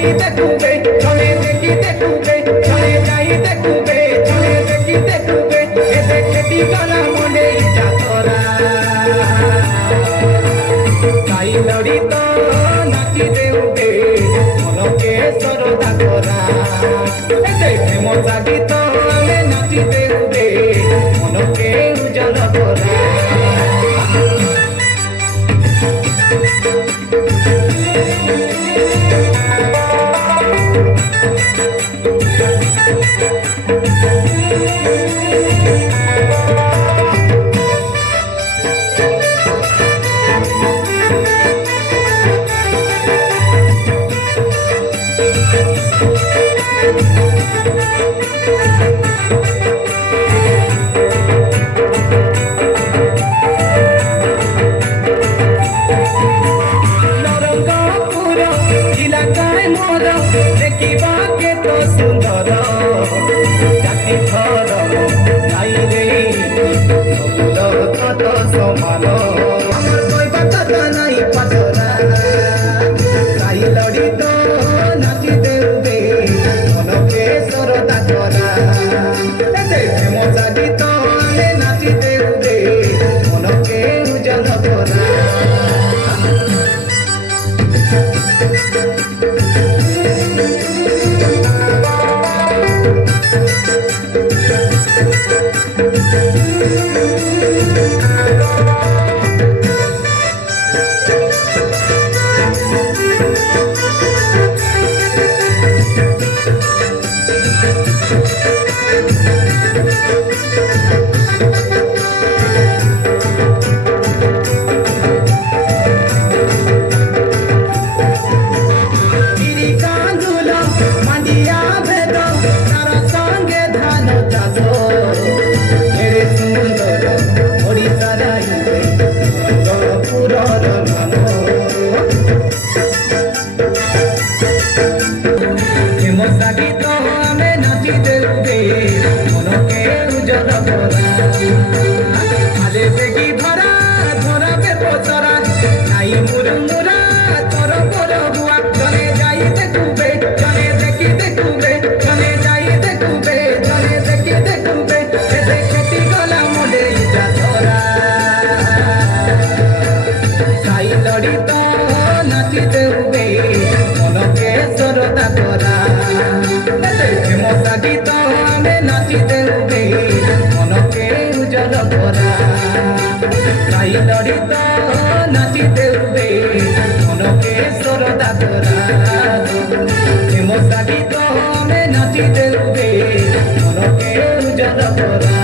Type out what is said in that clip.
যাই দেখুবে চলে দেখি দেখুবে চলে যাই দেখুবে চলে দেখি দেখুবে এতে খেটি গলা মনে যাতরা তাই লড়িত নাচি দেউবে মনকে সরদা করা এতে মজা গীত আমি নাচি দেউবে মনকে উজ্জ্বল করা ଦେଖିବାକେ ତ ସୁନ୍ଦର ଜାତି ଘର ନାଇରେ ତ ସମାନ ଆମର କହିବା କଥା ନାଇଁ ପାଠରା ଗାଇ ଲଡ଼ି ତ ନାଚି ଦେଉବେ ମନକେ ସରଦା କରା ଏତେ ମଜା ଗୀତ ଆମେ ନାଚି ଦେଉବେ ମନକେ ଉଜ୍ଜଳ କରା লড়িত নাচি দেউবে মনকে সরদা করা মজা গীত নাচি দেউবে মনকে উজ্জ্বল করা